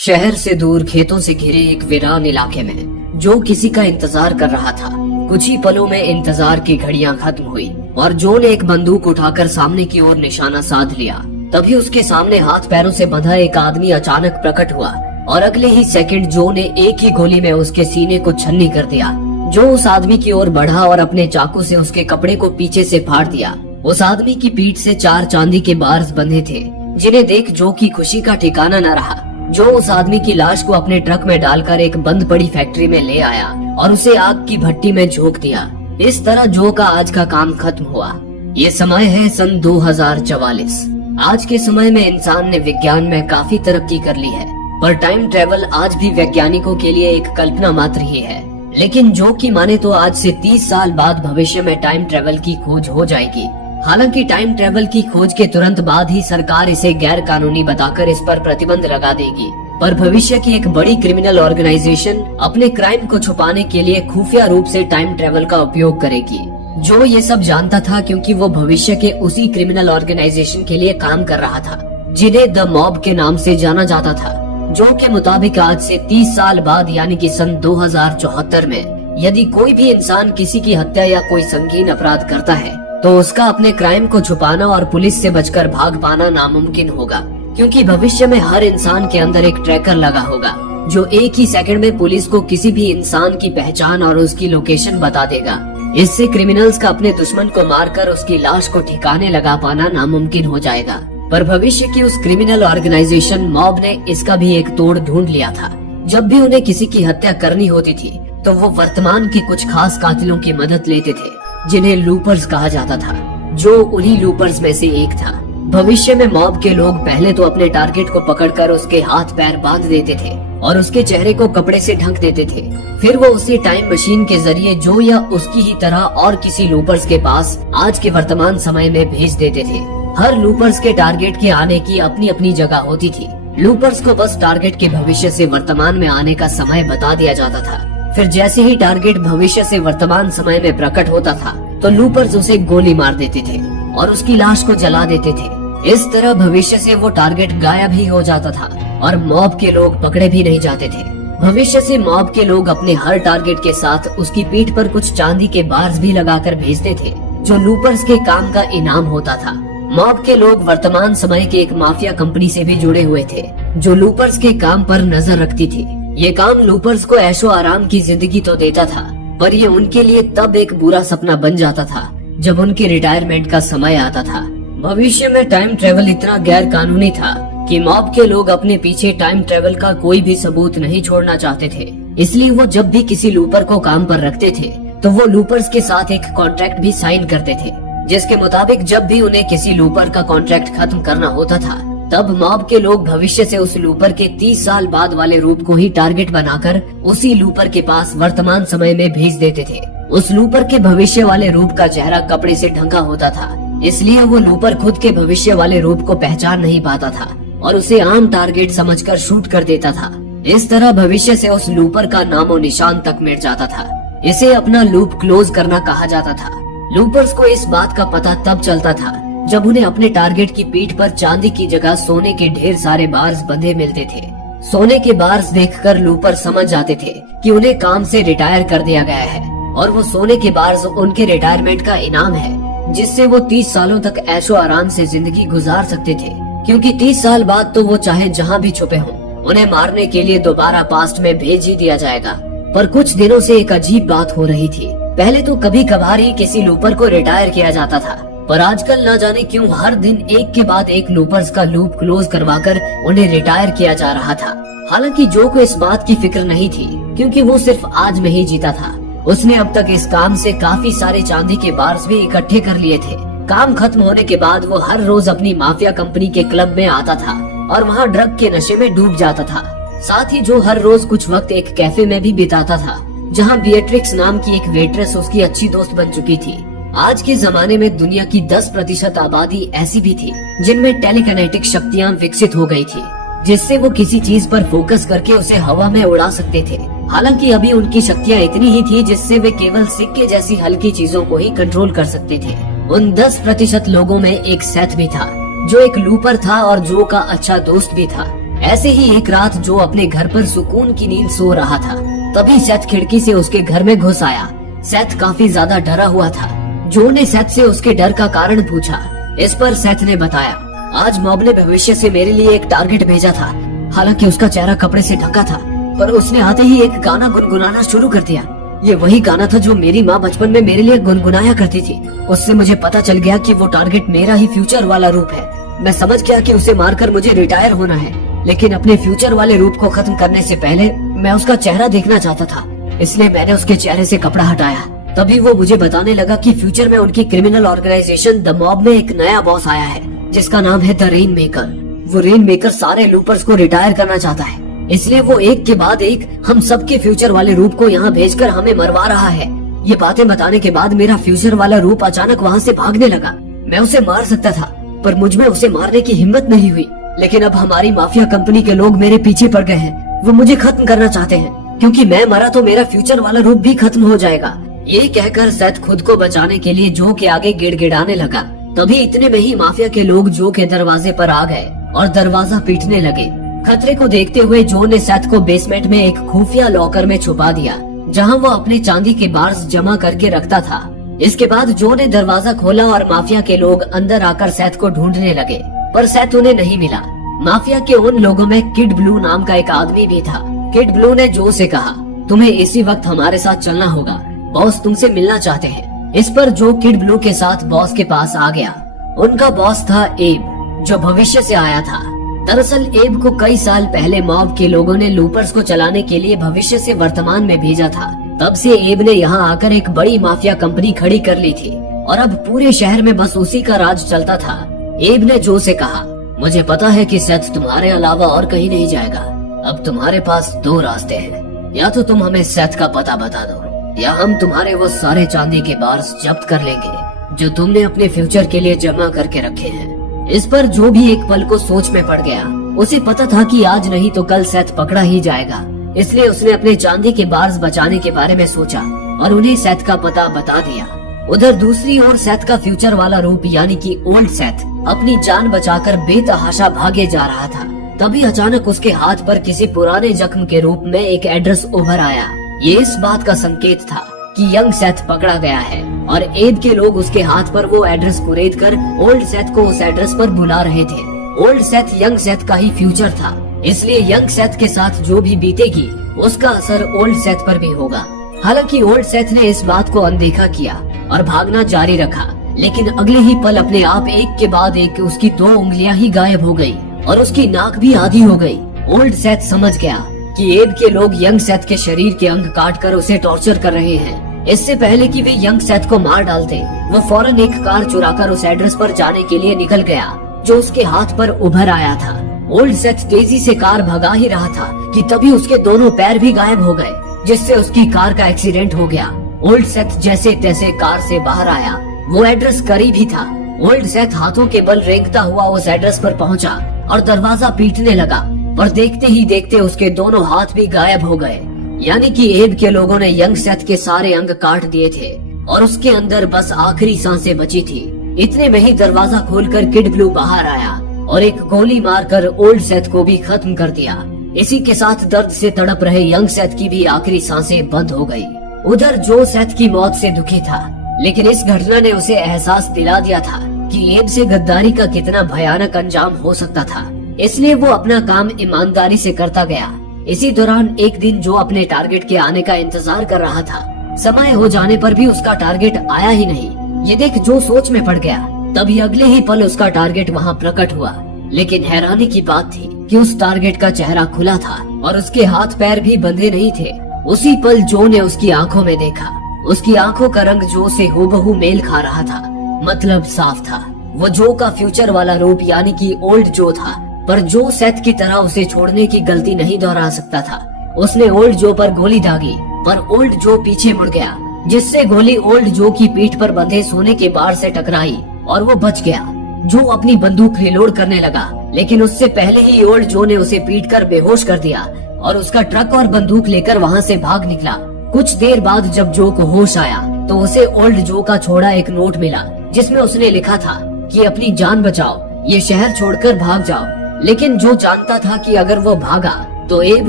शहर से दूर खेतों से घिरे एक वीरान इलाके में जो किसी का इंतजार कर रहा था। कुछ ही पलों में इंतजार की घड़ियां खत्म हुई और जो ने एक बंदूक उठाकर सामने की ओर निशाना साध लिया। तभी उसके सामने हाथ पैरों से बंधा एक आदमी अचानक प्रकट हुआ और अगले ही सेकंड जो ने एक ही गोली में उसके सीने को छन्नी कर दिया। जो उस आदमी की ओर बढ़ा और अपने चाकू से उसके कपड़े को पीछे से फाड़ दिया। उस आदमी की पीठ से 4 चांदी के बार्स बंधे थे, जिन्हें देख जो की खुशी का ठिकाना न रहा। जो उस आदमी की लाश को अपने ट्रक में डालकर एक बंद पड़ी फैक्ट्री में ले आया और उसे आग की भट्टी में झोंक दिया। इस तरह जो का आज का काम खत्म हुआ। ये समय है सन 2044। आज के समय में इंसान ने विज्ञान में काफी तरक्की कर ली है, पर टाइम ट्रेवल आज भी वैज्ञानिकों के लिए एक कल्पना मात्र ही है। लेकिन जो की माने तो आज से 30 साल बाद भविष्य में टाइम ट्रेवल की खोज हो जाएगी। हालांकि टाइम ट्रेवल की खोज के तुरंत बाद ही सरकार इसे गैर कानूनी बताकर इस पर प्रतिबंध लगा देगी, पर भविष्य की एक बड़ी क्रिमिनल ऑर्गेनाइजेशन अपने क्राइम को छुपाने के लिए खुफिया रूप से टाइम ट्रेवल का उपयोग करेगी। जो ये सब जानता था क्योंकि वो भविष्य के उसी क्रिमिनल ऑर्गेनाइजेशन के लिए काम कर रहा था, जिन्हें द मॉब के नाम से जाना जाता था। जो के मुताबिक आज से 30 साल बाद यानी कि सन 2074 में यदि कोई भी इंसान किसी की हत्या या कोई संगीन अपराध करता है तो उसका अपने क्राइम को छुपाना और पुलिस से बचकर भाग पाना नामुमकिन होगा, क्योंकि भविष्य में हर इंसान के अंदर एक ट्रैकर लगा होगा जो एक ही सेकंड में पुलिस को किसी भी इंसान की पहचान और उसकी लोकेशन बता देगा। इससे क्रिमिनल्स का अपने दुश्मन को मारकर उसकी लाश को ठिकाने लगा पाना नामुमकिन हो जाएगा। पर भविष्य की उस क्रिमिनल ऑर्गेनाइजेशन मॉब ने इसका भी एक तोड़ ढूंढ लिया था। जब भी उन्हें किसी की हत्या करनी होती थी तो वो वर्तमान के कुछ खास कातिलों की मदद लेते थे, जिन्हें लूपर्स कहा जाता था। जो उन्हीं लूपर्स में से एक था। भविष्य में मॉब के लोग पहले तो अपने टारगेट को पकड़कर उसके हाथ पैर बांध देते थे और उसके चेहरे को कपड़े से ढक देते थे। फिर वो उसी टाइम मशीन के जरिए जो या उसकी ही तरह और किसी लूपर्स के पास आज के वर्तमान समय में भेज देते थे। हर लूपर्स के टारगेट के आने की अपनी अपनी जगह होती थी। लूपर्स को बस टारगेट के भविष्य से वर्तमान में आने का समय बता दिया जाता था। फिर जैसे ही टारगेट भविष्य से वर्तमान समय में प्रकट होता था तो लूपर्स उसे गोली मार देते थे और उसकी लाश को जला देते थे। इस तरह भविष्य से वो टारगेट गायब ही हो जाता था और मॉब के लोग पकड़े भी नहीं जाते थे। भविष्य से मॉब के लोग अपने हर टारगेट के साथ उसकी पीठ पर कुछ चांदी के बार्स भी लगाकर भेजते थे, जो लूपर्स के काम का इनाम होता था। मॉब के लोग वर्तमान समय के एक माफिया कंपनी से भी जुड़े हुए थे, जो लूपर्स के काम पर नजर रखती थी। ये काम लूपर्स को ऐशो आराम की जिंदगी तो देता था, पर ये उनके लिए तब एक बुरा सपना बन जाता था जब उनके रिटायरमेंट का समय आता था। भविष्य में टाइम ट्रेवल इतना गैर कानूनी था कि मॉब के लोग अपने पीछे टाइम ट्रेवल का कोई भी सबूत नहीं छोड़ना चाहते थे। इसलिए वो जब भी किसी लूपर को काम पर रखते थे तो वो लूपर्स के साथ एक कॉन्ट्रैक्ट भी साइन करते थे, जिसके मुताबिक जब भी उन्हें किसी लूपर का कॉन्ट्रैक्ट खत्म करना होता था तब मॉब के लोग भविष्य से उस लूपर के 30 साल बाद वाले रूप को ही टारगेट बनाकर उसी लूपर के पास वर्तमान समय में भेज देते थे। उस लूपर के भविष्य वाले रूप का चेहरा कपड़े से ढका होता था, इसलिए वो लूपर खुद के भविष्य वाले रूप को पहचान नहीं पाता था और उसे आम टारगेट समझकर शूट कर देता था। इस तरह भविष्य से उस लूपर का नामो निशान तक मिट जाता था। इसे अपना लूप क्लोज करना कहा जाता था। लूपर्स को इस बात का पता तब चलता था जब उन्हें अपने टारगेट की पीठ पर चांदी की जगह सोने के ढेर सारे बार्स बंधे मिलते थे। सोने के बार्स देखकर लूपर समझ जाते थे कि उन्हें काम से रिटायर कर दिया गया है और वो सोने के बार्स उनके रिटायरमेंट का इनाम है, जिससे वो 30 सालों तक ऐशो आराम से जिंदगी गुजार सकते थे, क्योंकि 30 साल बाद तो वो चाहे जहाँ भी छुपे हों उन्हें मारने के लिए दोबारा पास्ट में भेज ही दिया जाएगा। पर कुछ दिनों से एक अजीब बात हो रही थी। पहले तो कभी कभार ही किसी लूपर को रिटायर किया जाता था, पर आजकल न जाने क्यों हर दिन एक के बाद एक लूपर्स का लूप क्लोज करवाकर उन्हें रिटायर किया जा रहा था। हालांकि जो को इस बात की फिक्र नहीं थी, क्योंकि वो सिर्फ आज में ही जीता था। उसने अब तक इस काम से काफी सारे चांदी के बार्स भी इकट्ठे कर लिए थे। काम खत्म होने के बाद वो हर रोज अपनी माफिया कंपनी के क्लब में आता था और वहाँ ड्रग के नशे में डूब जाता था। साथ ही जो हर रोज कुछ वक्त एक कैफे में भी बिताता था, जहाँ बिएट्रिक्स नाम की एक वेट्रेस उसकी अच्छी दोस्त बन चुकी थी। आज के जमाने में दुनिया की 10% आबादी ऐसी भी थी जिनमें टेलीकिनेटिक शक्तियाँ विकसित हो गई थी, जिससे वो किसी चीज पर फोकस करके उसे हवा में उड़ा सकते थे। हालांकि अभी उनकी शक्तियाँ इतनी ही थी जिससे वे केवल सिक्के जैसी हल्की चीजों को ही कंट्रोल कर सकते थे। उन 10% लोगों में एक सेथ भी था, जो एक लूपर था और जो का अच्छा दोस्त भी था। ऐसे ही एक रात जो अपने घर पर सुकून की नींद सो रहा था, तभी सेथ खिड़की से उसके घर में घुस आया। सेथ काफी ज्यादा डरा हुआ था। जो ने सेथ से उसके डर का कारण पूछा। इस पर सेथ ने बताया, आज मॉब ने भविष्य से मेरे लिए एक टारगेट भेजा था। हालांकि उसका चेहरा कपड़े से ढका था, पर उसने आते ही एक गाना गुनगुनाना शुरू कर दिया। ये वही गाना था जो मेरी माँ बचपन में मेरे लिए गुनगुनाया करती थी। उससे मुझे पता चल गया कि वो टारगेट मेरा ही फ्यूचर वाला रूप है। मैं समझ गया कि उसे मारकर मुझे रिटायर होना है, लेकिन अपने फ्यूचर वाले रूप को खत्म करने से पहले मैं उसका चेहरा देखना चाहता था। इसलिए मैंने उसके चेहरे से कपड़ा हटाया। तभी वो मुझे बताने लगा कि फ्यूचर में उनकी क्रिमिनल ऑर्गेनाइजेशन द मॉब में एक नया बॉस आया है, जिसका नाम है द रेन मेकर। वो रेन मेकर सारे लूपर्स को रिटायर करना चाहता है, इसलिए वो एक के बाद एक हम सबके फ्यूचर वाले रूप को यहाँ भेजकर हमें मरवा रहा है। ये बातें बताने के बाद मेरा फ्यूचर वाला रूप अचानक वहाँ से भागने लगा। मैं उसे मार सकता था, पर मुझ में उसे मारने की हिम्मत नहीं हुई। लेकिन अब हमारी माफिया कंपनी के लोग मेरे पीछे पड़ गए हैं। वो मुझे खत्म करना चाहते हैं, क्योंकि मैं मरा तो मेरा फ्यूचर वाला रूप भी खत्म हो जाएगा। ये कहकर सेथ खुद को बचाने के लिए जो के आगे गिड़गिड़ाने लगा। तभी इतने में ही माफिया के लोग जो के दरवाजे पर आ गए और दरवाजा पीटने लगे। खतरे को देखते हुए जो ने सेथ को बेसमेंट में एक खुफिया लॉकर में छुपा दिया, जहां वो अपने चांदी के बार्स जमा करके रखता था। इसके बाद जो ने दरवाजा खोला और माफिया के लोग अंदर आकर सेथ को ढूंढने लगे, पर सेथ उन्हें नहीं मिला। माफिया के उन लोगों में किड ब्लू नाम का एक आदमी भी था। किड ब्लू ने जो से कहा, तुम्हें इसी वक्त हमारे साथ चलना होगा, बॉस तुमसे मिलना चाहते हैं। इस पर जो किड ब्लू के साथ बॉस के पास आ गया। उनका बॉस था एब, जो भविष्य से आया था। दरअसल एब को कई साल पहले मॉब के लोगों ने लूपर्स को चलाने के लिए भविष्य से वर्तमान में भेजा था। तब से एब ने यहाँ आकर एक बड़ी माफिया कंपनी खड़ी कर ली थी और अब पूरे शहर में बस उसी का राज चलता था। एब ने जो से कहा, मुझे पता है कि सेथ तुम्हारे अलावा और कहीं नहीं जाएगा। अब तुम्हारे पास दो रास्ते हैं, या तो तुम हमें सेथ का पता बता दो, या हम तुम्हारे वो सारे चांदी के बार्स जब्त कर लेंगे जो तुमने अपने फ्यूचर के लिए जमा करके रखे हैं। इस पर जो भी एक पल को सोच में पड़ गया। उसे पता था कि आज नहीं तो कल सेथ पकड़ा ही जाएगा, इसलिए उसने अपने चांदी के बार्स बचाने के बारे में सोचा और उन्हें सेथ का पता बता दिया। उधर दूसरी ओर सेथ का फ्यूचर वाला रूप यानी कि ओल्ड सेथ अपनी जान बचाकर बेतहाशा भागे जा रहा था। तभी अचानक उसके हाथ पर किसी पुराने जख्म के रूप में एक एड्रेस उभर आया। ये इस बात का संकेत था कि यंग सेथ पकड़ा गया है और एब के लोग उसके हाथ पर वो एड्रेस कुरेद कर ओल्ड सेथ को उस एड्रेस पर बुला रहे थे। ओल्ड सेथ यंग सेथ का ही फ्यूचर था, इसलिए यंग सेथ के साथ जो भी बीतेगी उसका असर ओल्ड सेथ पर भी होगा। हालांकि ओल्ड सेथ ने इस बात को अनदेखा किया और भागना जारी रखा, लेकिन अगले ही पल अपने आप एक के बाद एक उसकी 2 उंगलियां ही गायब हो गई और उसकी नाक भी आधी हो गई। ओल्ड सेथ समझ गया कि एब के लोग यंग सेथ के शरीर के अंग काटकर उसे टॉर्चर कर रहे हैं। इससे पहले कि वे यंग सेथ को मार डालते, वो फौरन एक कार चुराकर उस एड्रेस पर जाने के लिए निकल गया जो उसके हाथ पर उभर आया था। ओल्ड सेथ तेजी से कार भगा ही रहा था कि तभी उसके दोनों पैर भी गायब हो गए, जिससे उसकी कार का एक्सीडेंट हो गया। ओल्ड सेथ जैसे तैसे कार से बाहर आया। वो एड्रेस करीब ही था। ओल्ड सेथ हाथों के बल रेंगता हुआ उस एड्रेस पर पहुंचा और दरवाजा पीटने लगा, पर देखते ही देखते उसके दोनों हाथ भी गायब हो गए। यानी कि एब के लोगों ने यंग सेथ के सारे अंग काट दिए थे और उसके अंदर बस आखिरी सांसें बची थी। इतने में ही दरवाजा खोलकर किड ब्लू बाहर आया और एक गोली मारकर ओल्ड सेथ को भी खत्म कर दिया। इसी के साथ दर्द से तड़प रहे यंग सेथ की भी आखिरी सांसें बंद हो गई। उधर जो सेथ की मौत से दुखी था, लेकिन इस घटना ने उसे एहसास दिला दिया था कि एब से गद्दारी का कितना भयानक अंजाम हो सकता था। इसलिए वो अपना काम ईमानदारी से करता गया। इसी दौरान एक दिन जो अपने टारगेट के आने का इंतजार कर रहा था, समय हो जाने पर भी उसका टारगेट आया ही नहीं। ये देख जो सोच में पड़ गया। तभी अगले ही पल उसका टारगेट वहाँ प्रकट हुआ। लेकिन हैरानी की बात थी कि उस टारगेट का चेहरा खुला था और उसके हाथ पैर भी बंधे नहीं थे। उसी पल जो ने उसकी आंखों में देखा। उसकी आंखों का रंग जो से हूबहू मेल खा रहा था, मतलब साफ था। वो जो का फ्यूचर वाला रूप यानी कि ओल्ड जो था, पर जो सेथ की तरह उसे छोड़ने की गलती नहीं दोहरा सकता था। उसने ओल्ड जो पर गोली दागी, पर ओल्ड जो पीछे मुड़ गया, जिससे गोली ओल्ड जो की पीठ पर बंधे सोने के बार से टकराई और वो बच गया। जो अपनी बंदूक रिलोड करने लगा, लेकिन उससे पहले ही ओल्ड जो ने उसे पीटकर बेहोश कर दिया और उसका ट्रक और बंदूक लेकर वहाँ से भाग निकला। कुछ देर बाद जब जो को होश आया तो उसे ओल्ड जो का छोड़ा एक नोट मिला, जिसमें उसने लिखा था कि अपनी जान बचाओ, ये शहर छोड़कर भाग जाओ। लेकिन जो जानता था कि अगर वो भागा तो एब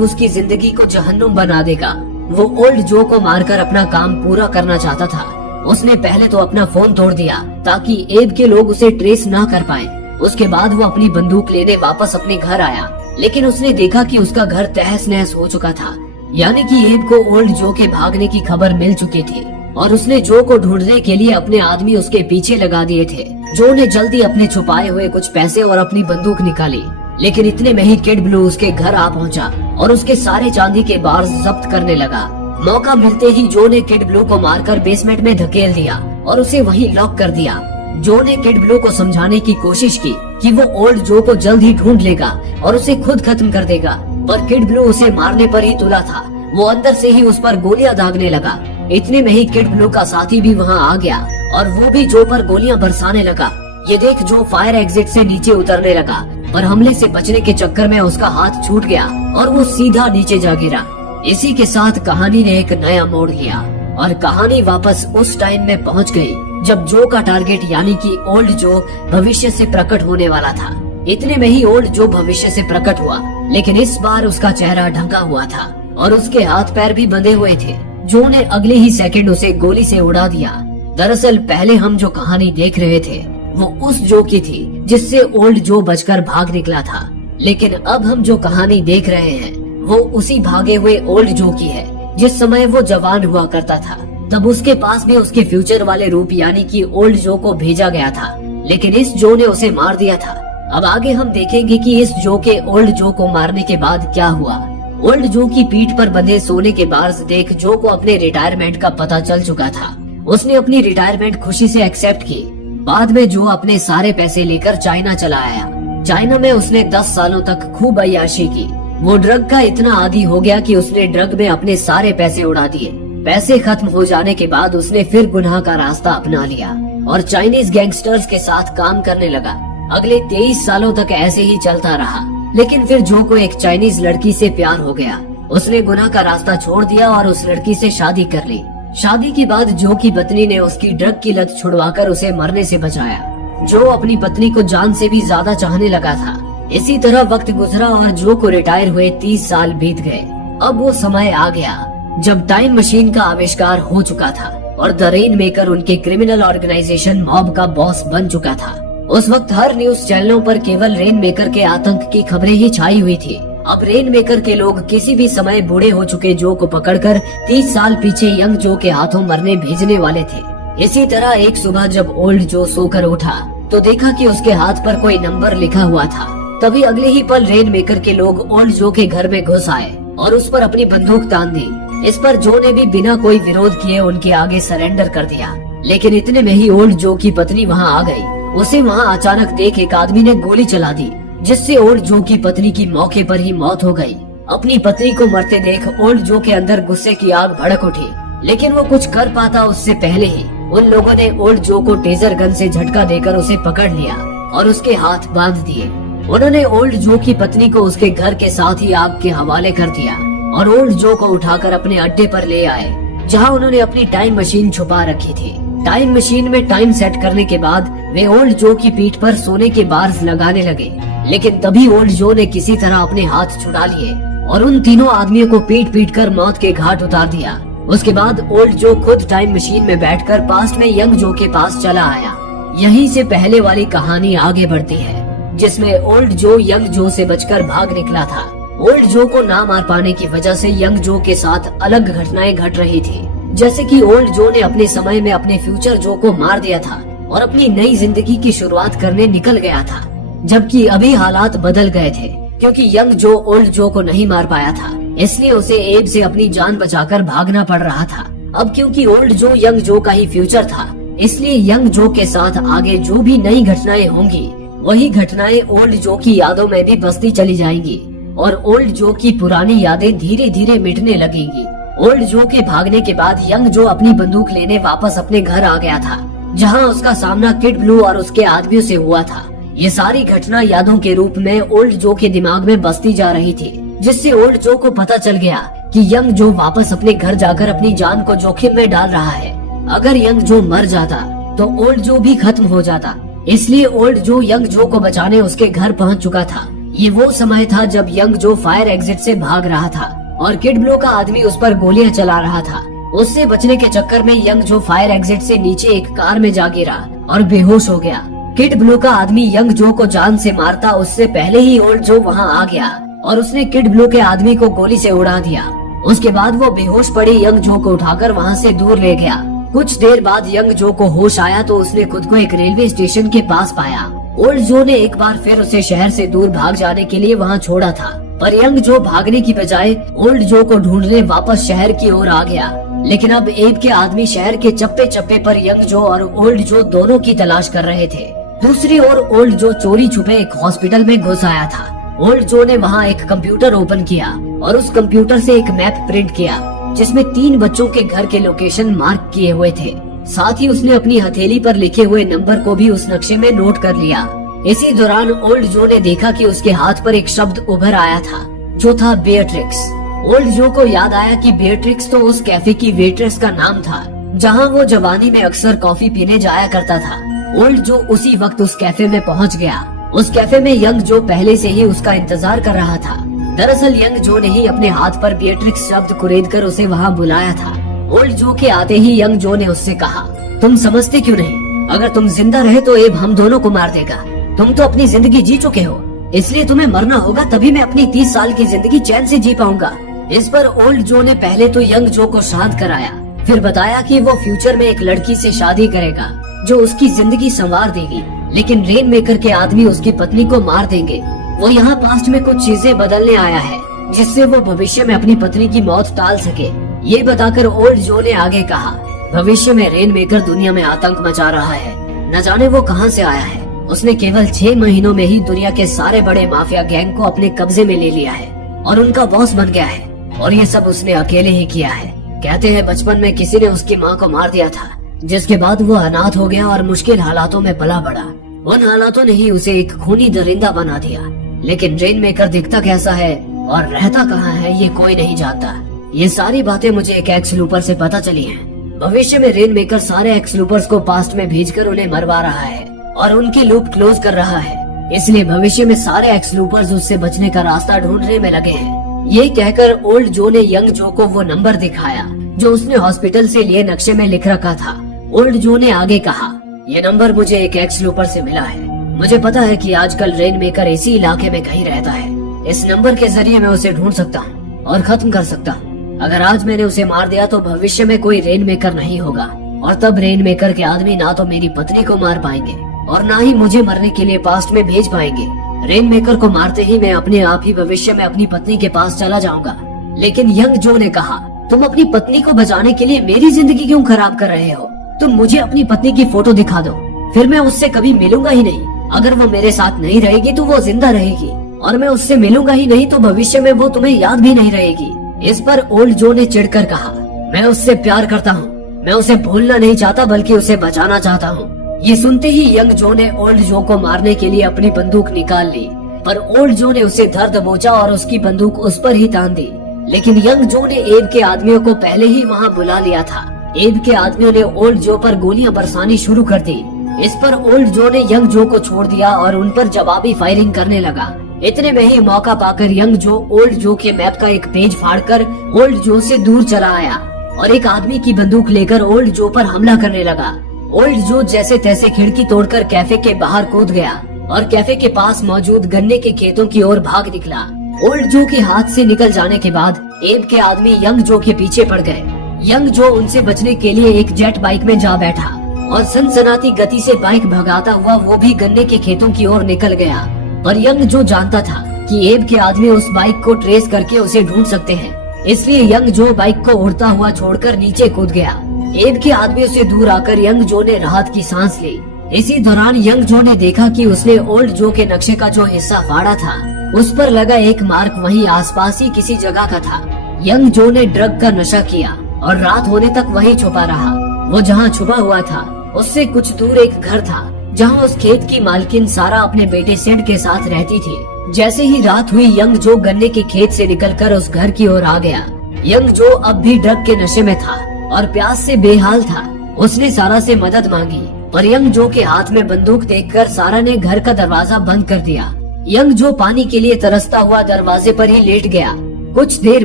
उसकी जिंदगी को जहन्नुम बना देगा। वो ओल्ड जो को मारकर अपना काम पूरा करना चाहता था। उसने पहले तो अपना फोन तोड़ दिया ताकि एब के लोग उसे ट्रेस ना कर पाए। उसके बाद वो अपनी बंदूक लेने वापस अपने घर आया, लेकिन उसने देखा कि उसका घर तहस नहस हो चुका था। यानी कि एब को ओल्ड जो के भागने की खबर मिल चुकी थी और उसने जो को ढूंढने के लिए अपने आदमी उसके पीछे लगा दिए थे। जो ने जल्दी अपने छुपाए हुए कुछ पैसे और अपनी बंदूक निकाली, लेकिन इतने में ही किड ब्लू उसके घर आ पहुंचा और उसके सारे चांदी के बार्स जब्त करने लगा। मौका मिलते ही जो ने किड ब्लू को मारकर बेसमेंट में धकेल दिया और उसे वहीं लॉक कर दिया। जो ने किड ब्लू को समझाने की कोशिश की कि वो ओल्ड जो को जल्द ही ढूंढ लेगा और उसे खुद खत्म कर देगा, पर किड ब्लू उसे मारने पर ही तुला था। वो अंदर से ही उस पर गोलियां दागने लगा। इतने में ही किड ब्लू का साथी भी वहां आ गया और वो भी जो पर गोलियां बरसाने लगा। ये देख जो फायर एग्जिट से नीचे उतरने लगा, पर हमले से बचने के चक्कर में उसका हाथ छूट गया और वो सीधा नीचे जा गिरा। इसी के साथ कहानी ने एक नया मोड़ लिया और कहानी वापस उस टाइम में पहुंच गई जब जो का टारगेट यानी कि ओल्ड जो भविष्य से प्रकट होने वाला था। इतने में ही ओल्ड जो भविष्य से प्रकट हुआ, लेकिन इस बार उसका चेहरा ढका हुआ था और उसके हाथ पैर भी बंधे हुए थे। जो ने अगले ही सेकंड उसे गोली से उड़ा दिया। दरअसल पहले हम जो कहानी देख रहे थे वो उस जो की थी जिससे ओल्ड जो बचकर भाग निकला था, लेकिन अब हम जो कहानी देख रहे हैं वो उसी भागे हुए ओल्ड जो की है। जिस समय वो जवान हुआ करता था तब उसके पास भी उसके फ्यूचर वाले रूप यानी कि ओल्ड जो को भेजा गया था, लेकिन इस जो ने उसे मार दिया था। अब आगे हम देखेंगे कि इस जो के ओल्ड जो को मारने के बाद क्या हुआ। ओल्ड जो की पीठ पर बंधे सोने के बार्स देख जो को अपने रिटायरमेंट का पता चल चुका था। उसने अपनी रिटायरमेंट खुशी से एक्सेप्ट की। बाद में जो अपने सारे पैसे लेकर चाइना चला आया। चाइना में उसने 10 सालों तक खूब अय्याशी की। वो ड्रग का इतना आदी हो गया कि उसने ड्रग में अपने सारे पैसे उड़ा दिए। पैसे खत्म हो जाने के बाद उसने फिर गुनाह का रास्ता अपना लिया और चाइनीज गैंगस्टर्स के साथ काम करने लगा। अगले 23 सालों तक ऐसे ही चलता रहा, लेकिन फिर जो को एक चाइनीज लड़की से प्यार हो गया। उसने गुनाह का रास्ता छोड़ दिया और उस लड़की से शादी कर ली। शादी के बाद जो की पत्नी ने उसकी ड्रग की लत छुड़वाकर उसे मरने से बचाया। जो अपनी पत्नी को जान से भी ज्यादा चाहने लगा था। इसी तरह वक्त गुजरा और जो को रिटायर हुए 30 साल बीत गए। अब वो समय आ गया जब टाइम मशीन का आविष्कार हो चुका था और द रेन मेकर उनके क्रिमिनल ऑर्गेनाइजेशन मॉब का बॉस बन चुका था। उस वक्त हर न्यूज चैनलों पर केवल रेन मेकर के आतंक की खबरें ही छाई हुई थी। अब रेन मेकर के लोग किसी भी समय बूढ़े हो चुके जो को पकड़कर 30 साल पीछे यंग जो के हाथों मरने भेजने वाले थे। इसी तरह एक सुबह जब ओल्ड जो सोकर उठा तो देखा कि उसके हाथ पर कोई नंबर लिखा हुआ था। तभी अगले ही पल रेन मेकर के लोग ओल्ड जो के घर में घुस आए और उस पर अपनी बंदूक तान दी। इस पर जो ने भी बिना कोई विरोध किए उनके आगे सरेंडर कर दिया। लेकिन इतने में ही ओल्ड जो की पत्नी वहां आ गई। उसे वहां अचानक देख एक आदमी ने गोली चला दी, जिससे ओल्ड जो की पत्नी की मौके पर ही मौत हो गई। अपनी पत्नी को मरते देख ओल्ड जो के अंदर गुस्से की आग भड़क उठी, लेकिन वो कुछ कर पाता उससे पहले ही उन लोगों ने ओल्ड जो को टेजर गन से झटका देकर उसे पकड़ लिया और उसके हाथ बांध दिए। उन्होंने ओल्ड जो की पत्नी को उसके घर के साथ ही आग के हवाले कर दिया और ओल्ड जो को उठाकर अपने अड्डे पर ले आए, जहां उन्होंने अपनी टाइम मशीन छुपा रखी थी। टाइम मशीन में टाइम सेट करने के बाद वे ओल्ड जो की पीठ पर सोने के बार्स लगाने लगे, लेकिन तभी ओल्ड जो ने किसी तरह अपने हाथ छुड़ा लिए और उन तीनों आदमियों को पीट पीट कर मौत के घाट उतार दिया। उसके बाद ओल्ड जो खुद टाइम मशीन में बैठकर पास्ट में यंग जो के पास चला आया। यहीं से पहले वाली कहानी आगे बढ़ती है, जिसमें ओल्ड जो यंग जो से बचकर भाग निकला था। ओल्ड जो को ना मार पाने की वजह से यंग जो के साथ अलग घटनाएं घट रही थी, जैसे कि ओल्ड जो ने अपने समय में अपने फ्यूचर जो को मार दिया था और अपनी नई जिंदगी की शुरुआत करने निकल गया था, जबकि अभी हालात बदल गए थे क्योंकि यंग जो ओल्ड जो को नहीं मार पाया था, इसलिए उसे एब से अपनी जान बचाकर भागना पड़ रहा था। अब क्योंकि ओल्ड जो यंग जो का ही फ्यूचर था, इसलिए यंग जो के साथ आगे जो भी नई घटनाएं होंगी वही घटनाएं ओल्ड जो की यादों में भी बसती चली जाएंगी और ओल्ड जो की पुरानी यादें धीरे धीरे मिटने लगेंगी। ओल्ड जो के भागने के बाद यंग जो अपनी बंदूक लेने वापस अपने घर आ गया था, जहां उसका सामना किड ब्लू और उसके आदमियों से हुआ था। ये सारी घटना यादों के रूप में ओल्ड जो के दिमाग में बसती जा रही थी, जिससे ओल्ड जो को पता चल गया कि यंग जो वापस अपने घर जाकर अपनी जान को जोखिम में डाल रहा है। अगर यंग जो मर जाता तो ओल्ड जो भी खत्म हो जाता, इसलिए ओल्ड जो यंग जो को बचाने उसके घर पहुंच चुका था। ये वो समय था जब यंग जो फायर एग्जिट से भाग रहा था और किड ब्लो का आदमी उस पर गोलियां चला रहा था। उससे बचने के चक्कर में यंग जो फायर एग्जिट से नीचे एक कार में जा गिरा और बेहोश हो गया। किड ब्लो का आदमी यंग जो को जान से मारता उससे पहले ही ओल्ड जो वहाँ आ गया और उसने किड ब्लो के आदमी को गोली से उड़ा दिया। उसके बाद वो बेहोश पड़ी यंग जो को उठाकर वहाँ से दूर ले गया। कुछ देर बाद यंग जो को होश आया तो उसने खुद को एक रेलवे स्टेशन के पास पाया। ओल्ड जो ने एक बार फिर उसे शहर से दूर भाग जाने के लिए वहाँ छोड़ा था, पर यंग जो भागने की बजाय ओल्ड जो को ढूंढने वापस शहर की ओर आ गया। लेकिन अब एब के आदमी शहर के चप्पे चप्पे पर यंग जो और ओल्ड जो दोनों की तलाश कर रहे थे। दूसरी ओर ओल्ड जो चोरी छुपे एक हॉस्पिटल में घुस आया था। ओल्ड जो ने वहाँ एक कंप्यूटर ओपन किया और उस कंप्यूटर से एक मैप प्रिंट किया जिसमें 3 बच्चों के घर के लोकेशन मार्क किए हुए थे। साथ ही उसने अपनी हथेली पर लिखे हुए नंबर को भी उस नक्शे में नोट कर लिया। इसी दौरान ओल्ड जो ने देखा कि उसके हाथ पर एक शब्द उभर आया था जो था बेयरट्रिक्स। ओल्ड जो को याद आया कि बेयरट्रिक्स तो उस कैफे की वेट्रेस का नाम था जहां वो जवानी में अक्सर कॉफी पीने जाया करता था। ओल्ड जो उसी वक्त उस कैफे में पहुंच गया। उस कैफे में यंग जो पहले से ही उसका इंतजार कर रहा था। दरअसल यंग जो ने ही अपने हाथ पर बेयरट्रिक्स शब्द कुरेद कर उसे वहाँ बुलाया था। ओल्ड जो के आते ही यंग जो ने उससे कहा, तुम समझते क्यों नहीं? अगर तुम जिंदा रहे तो एब हम दोनों को मार देगा। तुम तो अपनी जिंदगी जी चुके हो, इसलिए तुम्हें मरना होगा, तभी मैं अपनी 30 साल की जिंदगी चैन से जी पाऊंगा। इस पर ओल्ड जो ने पहले तो यंग जो को शांत कराया, फिर बताया कि वो फ्यूचर में एक लड़की से शादी करेगा जो उसकी जिंदगी संवार देगी, लेकिन रेन मेकर के आदमी उसकी पत्नी को मार देंगे। वो यहाँ पास्ट में कुछ चीजें बदलने आया है जिससे वो भविष्य में अपनी पत्नी की मौत टाल सके। ये बताकर ओल्ड जो ने आगे कहा, भविष्य में रेन मेकर दुनिया में आतंक मचा रहा है, न जाने वो कहां से आया है। उसने केवल 6 महीनों में ही दुनिया के सारे बड़े माफिया गैंग को अपने कब्जे में ले लिया है और उनका बॉस बन गया है, और ये सब उसने अकेले ही किया है। कहते हैं बचपन में किसी ने उसकी माँ को मार दिया था, जिसके बाद वो अनाथ हो गया और मुश्किल हालातों में पला बढ़ा। उन हालातों ने ही उसे एक खूनी दरिंदा बना दिया। लेकिन रेन मेकर दिखता कैसा है और रहता कहाँ है ये कोई नहीं जानता। ये सारी बातें मुझे एक एक्स लूपर से पता चली हैं। भविष्य में रेन मेकर सारे एक्स लूपर्स को पास्ट में भेजकर उन्हें मरवा रहा है और उनकी लूप क्लोज कर रहा है। इसलिए भविष्य में सारे एक्स लूपर्स उससे बचने का रास्ता ढूंढने में लगे हैं। ये कहकर ओल्ड जो ने यंग जो को वो नंबर दिखाया जो उसने हॉस्पिटल से लिए नक्शे में लिख रखा था। ओल्ड जो ने आगे कहा, ये नंबर मुझे एक एक्स लूपर से मिला है। मुझे पता है कि आजकल रेन मेकर इसी इलाके में कहीं रहता है। इस नंबर के जरिए मैं उसे ढूंढ सकता हूँ और खत्म कर सकता हूँ। अगर आज मैंने उसे मार दिया तो भविष्य में कोई रेन मेकर नहीं होगा, और तब रेन मेकर के आदमी ना तो मेरी पत्नी को मार पाएंगे और ना ही मुझे मरने के लिए पास्ट में भेज पाएंगे। रेन मेकर को मारते ही मैं अपने आप ही भविष्य में अपनी पत्नी के पास चला जाऊंगा। लेकिन यंग जो ने कहा, तुम अपनी पत्नी को बचाने के लिए मेरी जिंदगी क्यों खराब कर रहे हो? तुम मुझे अपनी पत्नी की फोटो दिखा दो, फिर मैं उससे कभी मिलूंगा ही नहीं। अगर वो मेरे साथ नहीं रहेगी तो वो जिंदा रहेगी, और मैं उससे मिलूंगा ही नहीं तो भविष्य में वो तुम्हें याद भी नहीं रहेगी। इस पर ओल्ड जो ने चिढ़कर कहा, मैं उससे प्यार करता हूँ, मैं उसे भूलना नहीं चाहता बल्कि उसे बचाना चाहता हूँ। ये सुनते ही यंग जो ने ओल्ड जो को मारने के लिए अपनी बंदूक निकाल ली, पर ओल्ड जो ने उसे धर दबोचा और उसकी बंदूक उस पर ही तान दी। लेकिन यंग जो ने एब के आदमियों को पहले ही वहाँ बुला लिया था। एब के आदमियों ने ओल्ड जो पर गोलियां बरसानी शुरू कर दी। इस पर ओल्ड जो ने यंग जो को छोड़ दिया और उन पर जवाबी फायरिंग करने लगा। इतने में ही मौका पाकर यंग जो ओल्ड जो के मैप का एक पेज फाड़कर ओल्ड जो से दूर चला आया और एक आदमी की बंदूक लेकर ओल्ड जो पर हमला करने लगा। ओल्ड जो जैसे तैसे खिड़की तोड़कर कैफे के बाहर कूद गया और कैफे के पास मौजूद गन्ने के खेतों की ओर भाग निकला। ओल्ड जो के हाथ से निकल जाने के बाद एब के आदमी यंग जो के पीछे पड़ गए। यंग जो उनसे बचने के लिए एक जेट बाइक में जा बैठा और सनसनाती गति से बाइक भगाता हुआ वो भी गन्ने के खेतों की ओर निकल गया। पर यंग जो जानता था कि एब के आदमी उस बाइक को ट्रेस करके उसे ढूंढ सकते हैं, इसलिए यंग जो बाइक को उड़ता हुआ छोड़कर नीचे कूद गया। एब के आदमी से दूर आकर यंग जो ने राहत की सांस ली। इसी दौरान यंग जो ने देखा कि उसने ओल्ड जो के नक्शे का जो हिस्सा फाड़ा था उस पर लगा एक मार्क वहीं आसपास ही किसी जगह का था। यंग जो ने ड्रग का नशा किया और रात होने तक वहीं छुपा रहा। वो जहाँ छुपा हुआ था उससे कुछ दूर एक घर था जहाँ उस खेत की मालकिन सारा अपने बेटे सेड के साथ रहती थी। जैसे ही रात हुई यंग जो गन्ने के खेत से निकलकर उस घर की ओर आ गया। यंग जो अब भी ड्रग के नशे में था और प्यास से बेहाल था। उसने सारा से मदद मांगी पर यंग जो के हाथ में बंदूक देखकर सारा ने घर का दरवाजा बंद कर दिया यंग जो पानी के लिए तरसता हुआ दरवाजे पर ही लेट गया। कुछ देर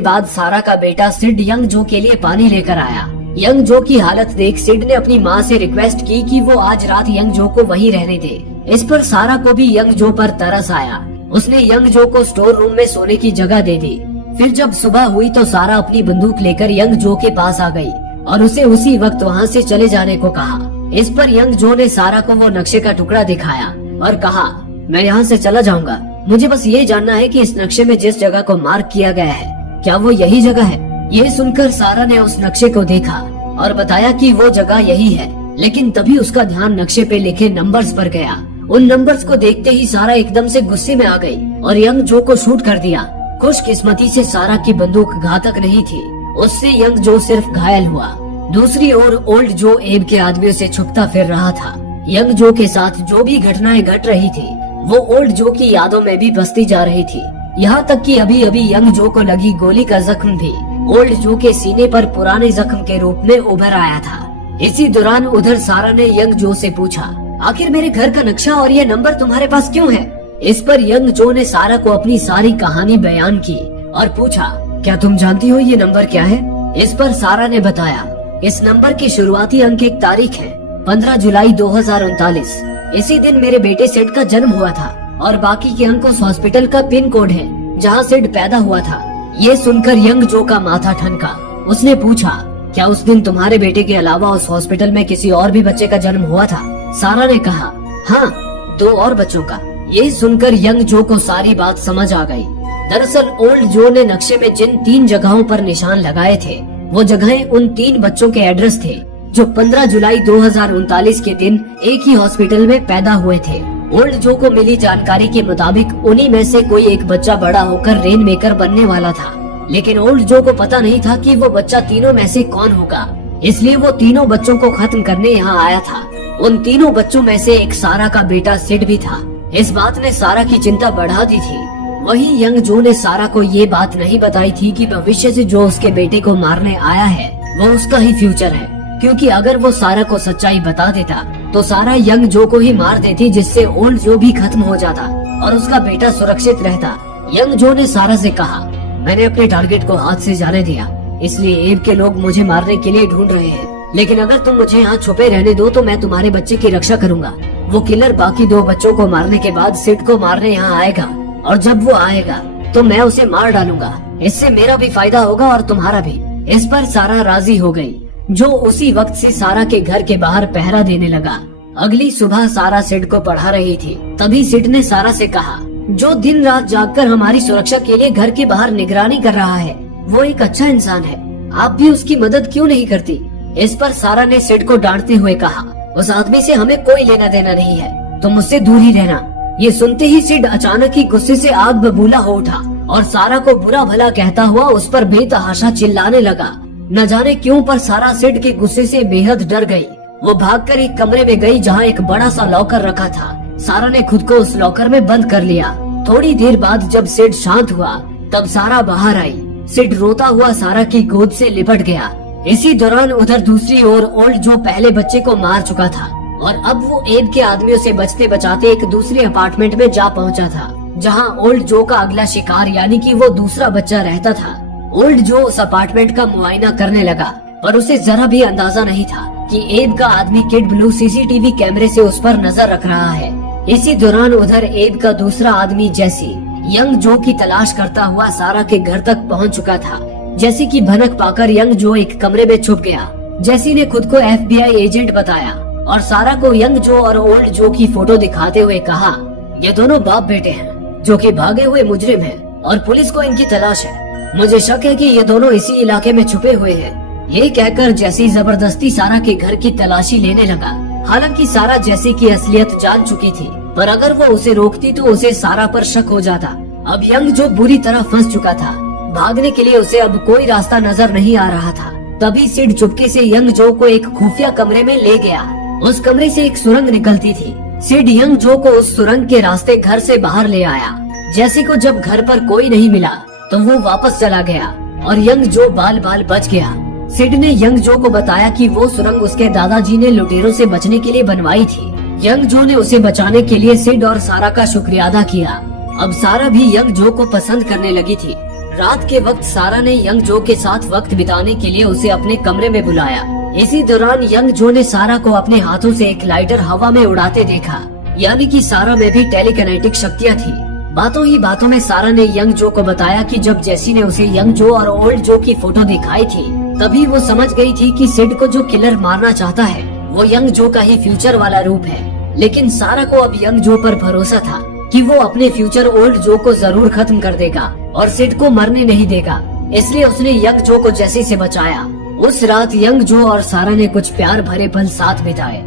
बाद सारा का बेटा सिड यंग जो के लिए पानी लेकर आया। यंग जो की हालत देख सिड ने अपनी माँ से रिक्वेस्ट की कि वो आज रात यंग जो को वहीं रहने दे। इस पर सारा को भी यंग जो पर तरस आया। उसने यंग जो को स्टोर रूम में सोने की जगह दे दी। फिर जब सुबह हुई तो सारा अपनी बंदूक लेकर यंग जो के पास आ गई और उसे उसी वक्त वहाँ से चले जाने को कहा। इस पर यंग जो ने सारा को वो नक्शे का टुकड़ा दिखाया और कहा, मैं यहाँ से चला जाऊंगा, मुझे बस ये जानना है कि इस नक्शे में जिस जगह को मार्क किया गया है क्या वो यही जगह है। ये सुनकर सारा ने उस नक्शे को देखा और बताया कि वो जगह यही है। लेकिन तभी उसका ध्यान नक्शे पे लिखे नंबर्स पर गया। उन नंबर्स को देखते ही सारा एकदम से गुस्से में आ गई और यंग जो को शूट कर दिया। खुशकिस्मती से सारा की बंदूक घातक नहीं थी, उससे यंग जो सिर्फ घायल हुआ। दूसरी ओर ओल्ड जो एब के आदमियों से छुपता फिर रहा था। यंग जो के साथ जो भी घटनाएं घट रही थी वो ओल्ड जो की यादों में भी बसती जा रही थी। यहाँ तक कि अभी अभी यंग जो को लगी गोली का जख्म भी ओल्ड जो के सीने पर पुराने जख्म के रूप में उभर आया था। इसी दौरान उधर सारा ने यंग जो से पूछा, आखिर मेरे घर का नक्शा और ये नंबर तुम्हारे पास क्यों है? इस पर यंग जो ने सारा को अपनी सारी कहानी बयान की और पूछा, क्या तुम जानती हो ये नंबर क्या है? इस पर सारा ने बताया, इस नंबर की शुरुआती अंक एक तारीख है 15 जुलाई 2039। इसी दिन मेरे बेटे सिड का जन्म हुआ था और बाकी के अंक उस हॉस्पिटल का पिन कोड है जहाँ सिड पैदा हुआ था। ये सुनकर यंग जो का माथा ठनका। उसने पूछा, क्या उस दिन तुम्हारे बेटे के अलावा उस हॉस्पिटल में किसी और भी बच्चे का जन्म हुआ था? सारा ने कहा, हाँ, 2 और बच्चों का। ये सुनकर यंग जो को सारी बात समझ आ गई। दरअसल ओल्ड जो ने नक्शे में जिन 3 जगहों पर निशान लगाए थे वो जगहें उन 3 बच्चों के एड्रेस थे जो 15 जुलाई 2039 के दिन एक ही हॉस्पिटल में पैदा हुए थे। ओल्ड जो को मिली जानकारी के मुताबिक उन्हीं में से कोई एक बच्चा बड़ा होकर रेन मेकर बनने वाला था। लेकिन ओल्ड जो को पता नहीं था कि वो बच्चा तीनों में से कौन होगा, इसलिए वो तीनों बच्चों को खत्म करने यहाँ आया था। उन तीनों बच्चों में से एक सारा का बेटा सिड भी था। इस बात ने सारा की चिंता बढ़ा दी थी। वहीं यंग जो ने सारा को ये बात नहीं बताई थी कि भविष्य से जो उसके बेटे को मारने आया है वो उसका ही फ्यूचर है, क्योंकि अगर वो सारा को सच्चाई बता देता तो सारा यंग जो को ही मार देती, जिससे ओल्ड जो भी खत्म हो जाता और उसका बेटा सुरक्षित रहता। यंग जो ने सारा से कहा, मैंने अपने टारगेट को हाथ से जाने दिया, इसलिए एब के लोग मुझे मारने के लिए ढूंढ रहे हैं। लेकिन अगर तुम मुझे यहाँ छुपे रहने दो तो मैं तुम्हारे बच्चे की रक्षा करूंगा। वो किलर बाकी 2 बच्चों को मारने के बाद सिड को मारने यहाँ आएगा और जब वो आएगा तो मैं उसे मार डालूंगा। इससे मेरा भी फायदा होगा और तुम्हारा भी। इस पर सारा राजी हो गई, जो उसी वक्त से सारा के घर के बाहर पहरा देने लगा। अगली सुबह सारा सिड को पढ़ा रही थी। तभी सिड ने सारा से कहा, जो दिन रात जागकर हमारी सुरक्षा के लिए घर के बाहर निगरानी कर रहा है वो एक अच्छा इंसान है, आप भी उसकी मदद क्यों नहीं करती? इस पर सारा ने सिड को डांटते हुए कहा, उस आदमी से हमें कोई लेना देना नहीं है, तुम मुझसे दूर ही रहना। ये सुनते ही सिड अचानक ही गुस्से से आग बबूला हो उठा और सारा को बुरा भला कहता हुआ उस पर बेतहाशा चिल्लाने लगा। न जाने क्यों पर सारा सिड के गुस्से से बेहद डर गई। वो भागकर एक कमरे में गई जहाँ एक बड़ा सा लॉकर रखा था। सारा ने खुद को उस लॉकर में बंद कर लिया। थोड़ी देर बाद जब सिड शांत हुआ तब सारा बाहर आई। सिड रोता हुआ सारा की गोद से लिपट गया। इसी दौरान उधर दूसरी ओर ओल्ड जो पहले बच्चे को मार चुका था और अब वो एब के आदमियों से बचते बचाते एक दूसरे अपार्टमेंट में जा पहुंचा था, जहां ओल्ड जो का अगला शिकार यानी कि वो दूसरा बच्चा रहता था। ओल्ड जो उस अपार्टमेंट का मुआयना करने लगा, पर उसे जरा भी अंदाजा नहीं था कि एब का आदमी किड ब्लू सीसीटीवी कैमरे से उस पर नजर रख रहा है। इसी दौरान उधर एब का दूसरा आदमी जैसी यंग जो की तलाश करता हुआ सारा के घर तक पहुंच चुका था। जैसी की भनक पाकर यंग जो एक कमरे में छुप गया। जैसी ने खुद को FBI एजेंट बताया और सारा को यंग जो और ओल्ड जो की फोटो दिखाते हुए कहा, ये दोनों बाप बेटे हैं जो कि भागे हुए मुजरिम हैं और पुलिस को इनकी तलाश है। मुझे शक है कि ये दोनों इसी इलाके में छुपे हुए हैं। ये कहकर जैसी जबरदस्ती सारा के घर की तलाशी लेने लगा। हालांकि सारा जैसी की असलियत जान चुकी थी, पर अगर वो उसे रोकती तो उसे सारा पर शक हो जाता। अब यंग जो बुरी तरह फंस चुका था। भागने के लिए उसे अब कोई रास्ता नजर नहीं आ रहा था। तभी सिड चुपके से यंग जो को एक खुफिया कमरे में ले गया। उस कमरे से एक सुरंग निकलती थी। सिड यंग जो को उस सुरंग के रास्ते घर से बाहर ले आया। जैसी को जब घर पर कोई नहीं मिला तो वो वापस चला गया और यंग जो बाल बाल बच गया। सिड ने यंग जो को बताया कि वो सुरंग उसके दादाजी ने लुटेरों से बचने के लिए बनवाई थी। यंग जो ने उसे बचाने के लिए सिड और सारा का शुक्रिया अदा किया अब सारा भी यंग जो को पसंद करने लगी थी। रात के वक्त सारा ने यंग जो के साथ वक्त बिताने के लिए उसे अपने कमरे में बुलाया। इसी दौरान यंग जो ने सारा को अपने हाथों से एक लाइटर हवा में उड़ाते देखा, यानी कि सारा में भी टेलीकिनेटिक शक्तियाँ थी। बातों ही बातों में सारा ने यंग जो को बताया कि जब जेसी ने उसे यंग जो और ओल्ड जो की फोटो दिखाई थी, तभी वो समझ गई थी कि सिड को जो किलर मारना चाहता है वो यंग जो का ही फ्यूचर वाला रूप है। लेकिन सारा को अब यंग जो पर भरोसा था कि वो अपने फ्यूचर ओल्ड जो को जरूर खत्म कर देगा और सिड को मरने नहीं देगा। इसलिए उसने यंग जो को जेसी से बचाया। उस रात यंग जो और सारा ने कुछ प्यार भरे पल साथ बिताए।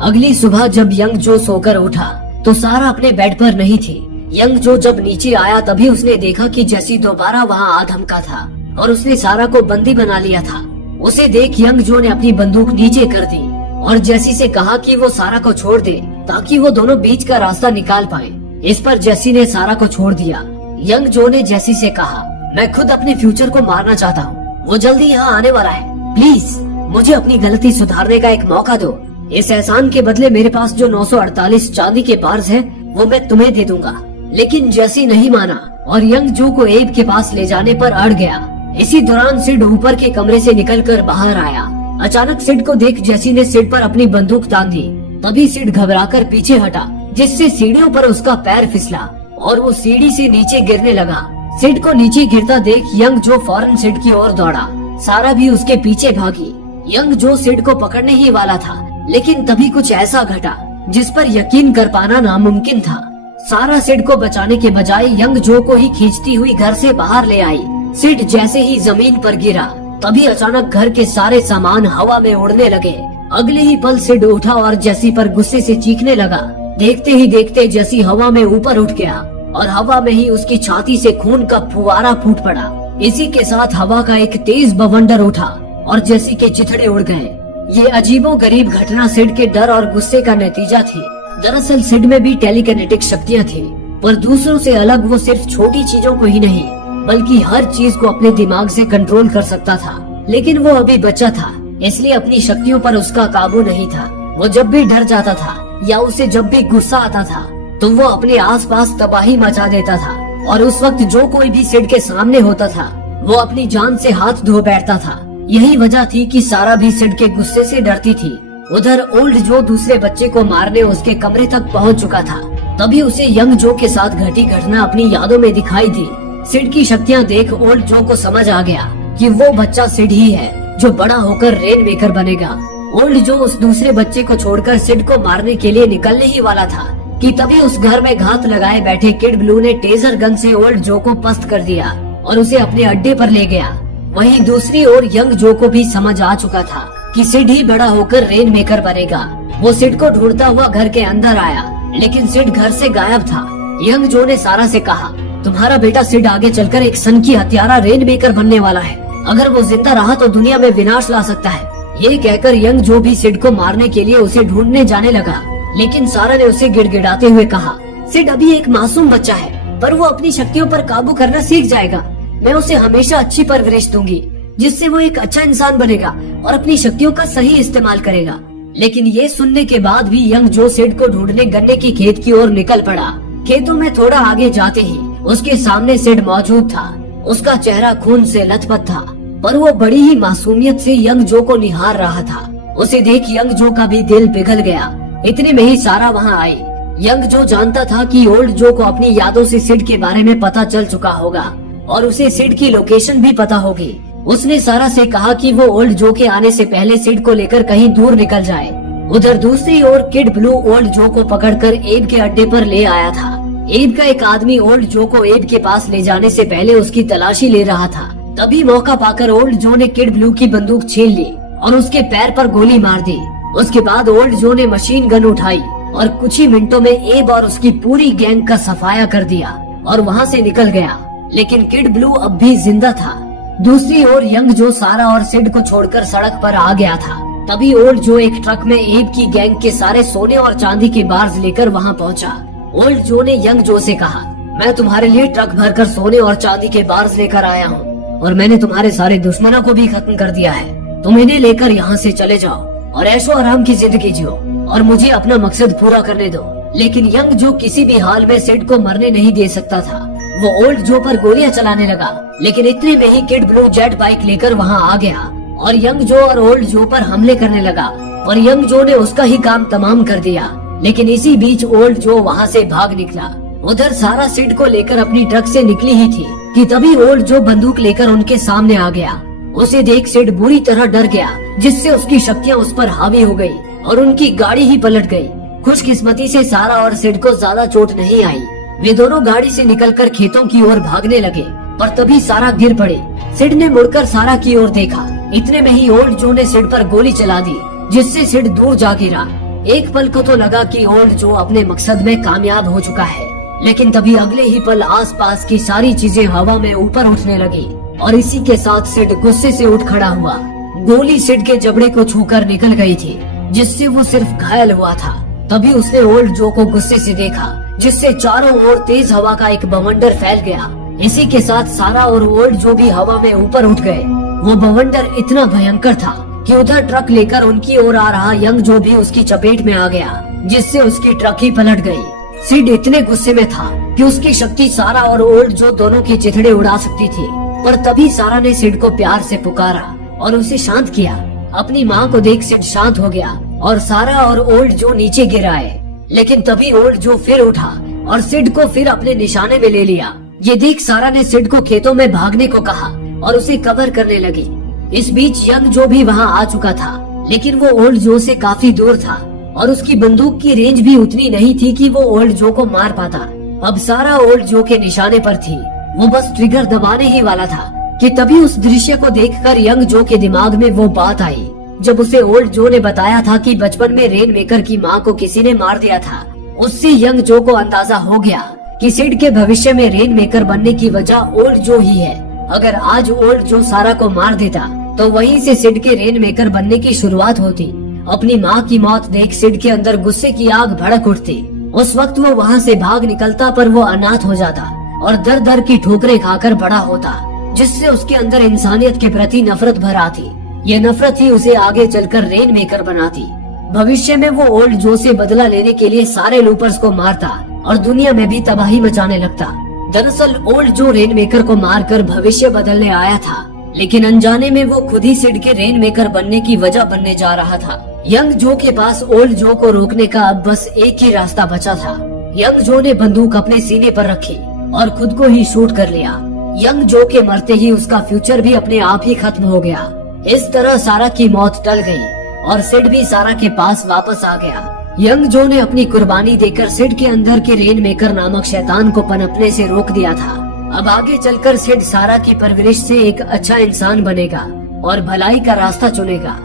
अगली सुबह जब यंग जो सोकर उठा तो सारा अपने बेड पर नहीं थी। यंग जो जब नीचे आया तभी उसने देखा कि जेसी दोबारा वहाँ आ धमका था और उसने सारा को बंदी बना लिया था। उसे देख यंग जो ने अपनी बंदूक नीचे कर दी और जेसी से कहा कि वो सारा को छोड़ दे ताकि वो दोनों बीच का रास्ता निकाल पाए। इस पर जेसी ने सारा को छोड़ दिया। यंग जो ने जेसी से कहा, मैं खुद अपने फ्यूचर को मारना चाहता हूँ, वो जल्दी यहाँ आने वाला है, प्लीज मुझे अपनी गलती सुधारने का एक मौका दो। इस एहसान के बदले मेरे पास जो 948 चांदी के बार्स हैं वो मैं तुम्हें दे दूंगा। लेकिन जेसी नहीं माना और यंग जो को एब के पास ले जाने पर अड़ गया। इसी दौरान सिड ऊपर के कमरे से निकलकर बाहर आया। अचानक सिड को देख जेसी ने सिड पर अपनी बंदूक तान दी। तभी सिड घबराकर पीछे हटा, जिससे सीढ़ियों पर उसका पैर फिसला और वो सीढ़ी से नीचे गिरने लगा। सिड को नीचे गिरता देख यंग जो फौरन सिड की ओर दौड़ा। सारा भी उसके पीछे भागी। यंग जो सिड को पकड़ने ही वाला था, लेकिन तभी कुछ ऐसा घटा जिस पर यकीन कर पाना नामुमकिन था। सारा सिड को बचाने के बजाय यंग जो को ही खींचती हुई घर से बाहर ले आई। सिड जैसे ही जमीन पर गिरा तभी अचानक घर के सारे सामान हवा में उड़ने लगे। अगले ही पल सिड उठा और जेसी पर गुस्से से चीखने लगा। देखते ही देखते जेसी हवा में ऊपर उठ गया और हवा में ही उसकी छाती से खून का फुवारा फूट पड़ा। इसी के साथ हवा का एक तेज बवंडर उठा और जेसी के चिथड़े उड़ गए। ये अजीबोगरीब घटना सिड के डर और गुस्से का नतीजा थी। दरअसल सिड में भी टेलीकिनेटिक शक्तियाँ थी, पर दूसरों से अलग वो सिर्फ छोटी चीजों को ही नहीं बल्कि हर चीज को अपने दिमाग से कंट्रोल कर सकता था। लेकिन वो अभी बच्चा था, इसलिए अपनी शक्तियों पर उसका काबू नहीं था। वो जब भी डर जाता था या उसे जब भी गुस्सा आता था तो वो अपने आसपास तबाही मचा देता था और उस वक्त जो कोई भी सिड के सामने होता था वो अपनी जान से हाथ धो बैठता था। यही वजह थी कि सारा भी सिड के गुस्से से डरती थी। उधर ओल्ड जो दूसरे बच्चे को मारने उसके कमरे तक पहुंच चुका था। तभी उसे यंग जो के साथ घटी घटना अपनी यादों में दिखाई दी। सिड की शक्तियाँ देख ओल्ड जो को समझ आ गया कि वो बच्चा सिड ही है जो बड़ा होकर रेन मेकर बनेगा। ओल्ड जो उस दूसरे बच्चे को छोड़कर सिड को मारने के लिए निकलने ही वाला था कि तभी उस घर में घात लगाए बैठे किड ब्लू ने टेजर गन से ओल्ड जो को पस्त कर दिया और उसे अपने अड्डे पर ले गया। वहीं दूसरी ओर यंग जो को भी समझ आ चुका था कि सिड ही बड़ा होकर रेन मेकर बनेगा। वो सिड को ढूंढता हुआ घर के अंदर आया, लेकिन सिड घर से गायब था। यंग जो ने सारा से कहा, तुम्हारा बेटा सिड आगे चलकर एक सन की हत्यारा रेन मेकर बनने वाला है। अगर वो जिंदा रहा तो दुनिया में विनाश ला सकता है। ये कहकर यंग जो भी सिड को मारने के लिए उसे ढूंढने जाने लगा, लेकिन सारा ने उसे गिड़गिड़ाते हुए कहा, सिड अभी एक मासूम बच्चा है, पर वो अपनी शक्तियों पर काबू करना सीख जाएगा। मैं उसे हमेशा अच्छी परवरिश दूंगी, जिससे वो एक अच्छा इंसान बनेगा और अपनी शक्तियों का सही इस्तेमाल करेगा। लेकिन ये सुनने के बाद भी यंग जो सिड को ढूंढने गन्ने की खेत की ओर निकल पड़ा। खेतों में थोड़ा आगे जाते ही उसके सामने सिड मौजूद था। उसका चेहरा खून से लथपथ था, पर वो बड़ी ही मासूमियत से यंग जो को निहार रहा था। उसे देख यंग जो का भी दिल पिघल गया। इतने में ही सारा वहाँ आई। यंग जो जानता था कि ओल्ड जो को अपनी यादों से सिड के बारे में पता चल चुका होगा और उसे सिड की लोकेशन भी पता होगी। उसने सारा से कहा कि वो ओल्ड जो के आने से पहले सिड को लेकर कहीं दूर निकल जाए। उधर दूसरी ओर किड ब्लू ओल्ड जो को पकड़कर एब के अड्डे पर ले आया था। एब का एक आदमी ओल्ड जो को एब के पास ले जाने से पहले उसकी तलाशी ले रहा था। तभी मौका पाकर ओल्ड जो ने किड ब्लू की बंदूक छीन ली और उसके पैर पर गोली मार दी। उसके बाद ओल्ड जो ने मशीन गन उठाई और कुछ ही मिनटों में एब और उसकी पूरी गैंग का सफाया कर दिया और वहाँ से निकल गया। लेकिन किड ब्लू अब भी जिंदा था। दूसरी ओर यंग जो सारा और सिड को छोड़कर सड़क पर आ गया था। तभी ओल्ड जो एक ट्रक में एब की गैंग के सारे सोने और चांदी के बार्स लेकर वहाँ पहुँचा। ओल्ड जो ने यंग जो से कहा, मैं तुम्हारे लिए ट्रक भरकर सोने और चांदी के बार्स लेकर आया हूँ और मैंने तुम्हारे सारे दुश्मनों को भी खत्म कर दिया है। तुम इन्हें लेकर यहाँ से चले जाओ और ऐशो आराम की जिंदगी जियो और मुझे अपना मकसद पूरा करने दो। लेकिन यंग जो किसी भी हाल में सिड को मरने नहीं दे सकता था। वो ओल्ड जो पर गोलियां चलाने लगा, लेकिन इतने में ही किड ब्लू जेट बाइक लेकर वहाँ आ गया और यंग जो और ओल्ड जो पर हमले करने लगा और यंग जो ने उसका ही काम तमाम कर दिया। लेकिन इसी बीच ओल्ड जो वहाँ से भाग निकला। उधर सारा सिड को लेकर अपनी ट्रक से निकली ही थी कि तभी ओल्ड जो बंदूक लेकर उनके सामने आ गया। उसे देख सिड बुरी तरह डर गया, जिससे उसकी शक्तियाँ उस पर हावी हो गई और उनकी गाड़ी ही पलट गई। खुशकिस्मती से सारा और सिड को ज्यादा चोट नहीं आई। वे दोनों गाड़ी से निकलकर खेतों की ओर भागने लगे, पर तभी सारा गिर पड़े। सिड ने मुड़कर सारा की ओर देखा। इतने में ही ओल्ड जो ने सिड पर गोली चला दी, जिससे सिड दूर जा गिरा। एक पल को तो लगा कि ओल्ड जो अपने मकसद में कामयाब हो चुका है, लेकिन तभी अगले ही पल आसपास की सारी चीजें हवा में ऊपर उठने लगी और इसी के साथ सिड गुस्से से उठ खड़ा हुआ। गोली सिड के जबड़े को छूकर निकल गई थी, जिससे वो सिर्फ घायल हुआ था। तभी उसने ओल्ड जो को गुस्से से देखा, जिससे चारों ओर तेज हवा का एक बवंडर फैल गया। इसी के साथ सारा और ओल्ड जो भी हवा में ऊपर उठ गए। वो बवंडर इतना भयंकर था कि उधर ट्रक लेकर उनकी ओर आ रहा यंग जो भी उसकी चपेट में आ गया, जिससे उसकी ट्रक ही पलट गई। सिड इतने गुस्से में था कि उसकी शक्ति सारा और ओल्ड जो दोनों की चिथड़े उड़ा सकती थी, पर तभी सारा ने सिड को प्यार से पुकारा और उसे शांत किया। अपनी माँ को देख सिड शांत हो गया और सारा और ओल्ड जो नीचे गिर आए। लेकिन तभी ओल्ड जो फिर उठा और सिड को फिर अपने निशाने में ले लिया। ये देख सारा ने सिड को खेतों में भागने को कहा और उसे कवर करने लगी। इस बीच यंग जो भी वहाँ आ चुका था, लेकिन वो ओल्ड जो से काफी दूर था और उसकी बंदूक की रेंज भी उतनी नहीं थी कि वो ओल्ड जो को मार पाता। अब सारा ओल्ड जो के निशाने पर थी। वो बस ट्रिगर दबाने ही वाला था कि तभी उस दृश्य को देखकर यंग जो के दिमाग में वो बात आई, जब उसे ओल्ड जो ने बताया था कि बचपन में रेन मेकर की माँ को किसी ने मार दिया था। उससे यंग जो को अंदाजा हो गया कि सिड के भविष्य में रेन मेकर बनने की वजह ओल्ड जो ही है। अगर आज ओल्ड जो सारा को मार देता तो वहीं से सिड के रेन मेकर बनने की शुरुआत होती। अपनी माँ की मौत देख सिड के अंदर गुस्से की आग भड़क उठती। उस वक्त वो वहाँ से भाग निकलता, पर वो अनाथ हो जाता और दर दर की ठोकरें खाकर बड़ा होता, जिससे उसके अंदर इंसानियत के प्रति नफरत भर आती। ये नफरत ही उसे आगे चलकर रेन मेकर बनाती। भविष्य में वो ओल्ड जो से बदला लेने के लिए सारे लूपर्स को मारता और दुनिया में भी तबाही मचाने लगता। दरअसल ओल्ड जो रेन मेकर को मारकर भविष्य बदलने आया था, लेकिन अनजाने में वो खुद ही सिड के रेन मेकर बनने की वजह बनने जा रहा था। यंग जो के पास ओल्ड जो को रोकने का अब बस एक ही रास्ता बचा था। यंग जो ने बंदूक अपने सीने पर रखी और खुद को ही शूट कर लिया। यंग जो के मरते ही उसका फ्यूचर भी अपने आप ही खत्म हो गया। इस तरह सारा की मौत टल गई और सिड भी सारा के पास वापस आ गया। यंग जो ने अपनी कुर्बानी देकर सिड के अंदर के रेन मेकर नामक शैतान को पनपने से रोक दिया था। अब आगे चलकर सिड सारा की परवरिश से एक अच्छा इंसान बनेगा और भलाई का रास्ता चुनेगा।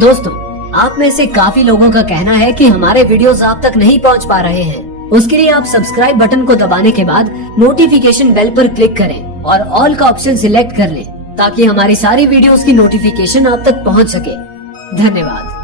दोस्तों, आप में से काफी लोगों का कहना है कि हमारे वीडियोस आप तक नहीं पहुंच पा रहे हैं। उसके लिए आप सब्सक्राइब बटन को दबाने के बाद नोटिफिकेशन बेल पर क्लिक करें और ऑल का ऑप्शन सिलेक्ट कर लें, ताकि हमारी सारी वीडियोस की नोटिफिकेशन आप तक पहुंच सके। धन्यवाद।